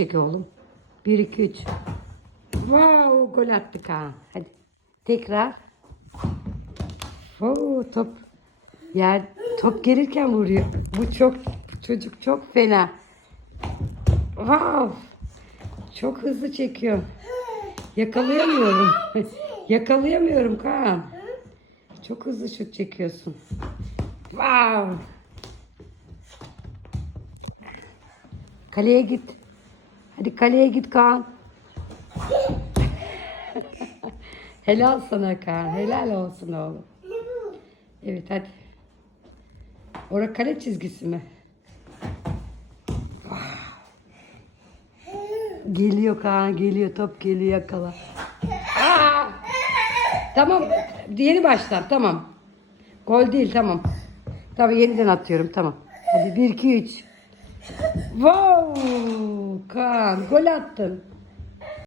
Çek oğlum. 1 2 3. Wow, gol attık ha. Hadi. Tekrar. Oo, top. Ya top gelirken vuruyor. Bu çok bu çocuk çok fena. Wow. Çok hızlı çekiyor. Yakalayamıyorum. Yakalayamıyorum Kaan. Çok hızlı şut çekiyorsun. Wow. Kaleye git. Hadi kaleye git Kaan. Helal sana Kaan. Helal olsun oğlum. Evet hadi. Ora kale çizgisi mi? Geliyor Kaan geliyor top geliyor yakala. Aa! Tamam yeni başlar tamam. Gol değil tamam. Tamam yeniden atıyorum tamam. Hadi 1 2 3. Wow! Attın.